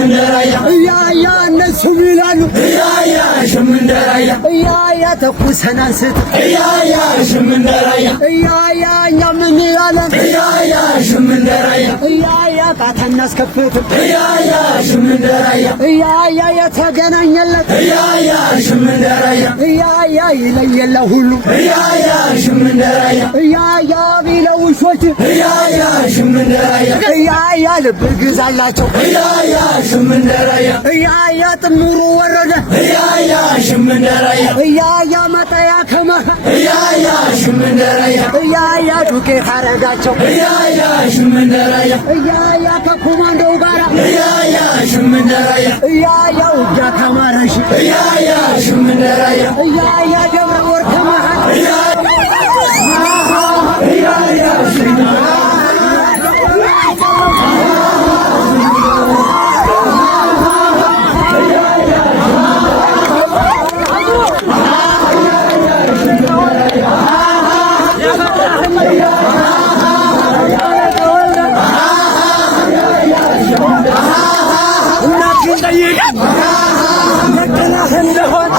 ሽምንደራያ እያያ እነሱ ይላሉ እያያ ሽምንደራያ እያያ ተኩሰን አንስት እያያ ሽምንደራያ እያያ እኛ ምን ይላለን እያያ ሽምንደራያ እያያ ጣት እናስከፍት እያያ ሽምንደራያ እያያ የተገናኘለት እያያ ሽምንደራያ እያያ ይለየለ ሁሉ እያያ ሽምንደራያ እያያ ቢለው ውሾች እያያ ሽምንደራያ እያያ ልብ ግዛላቸው እያያ ሽምንደራያ እያያ ጥሙሩ ወረደ እያያ ሽምንደራያ እያያ መጣያ ከመኸ እያያ ሽምንደራያ እያያ ዱቄት አረጋቸው እያያ ሽምንደራያ እያያ ከኮማንዶው ጋር እያያ ሽምንደራያ እያያ ውጊያ ከማረሽ እያያ ሽምንደራያ እያያ ደብረ ወርቅ ከመሃል እናት ጠይቀን መከላህ እንደሆን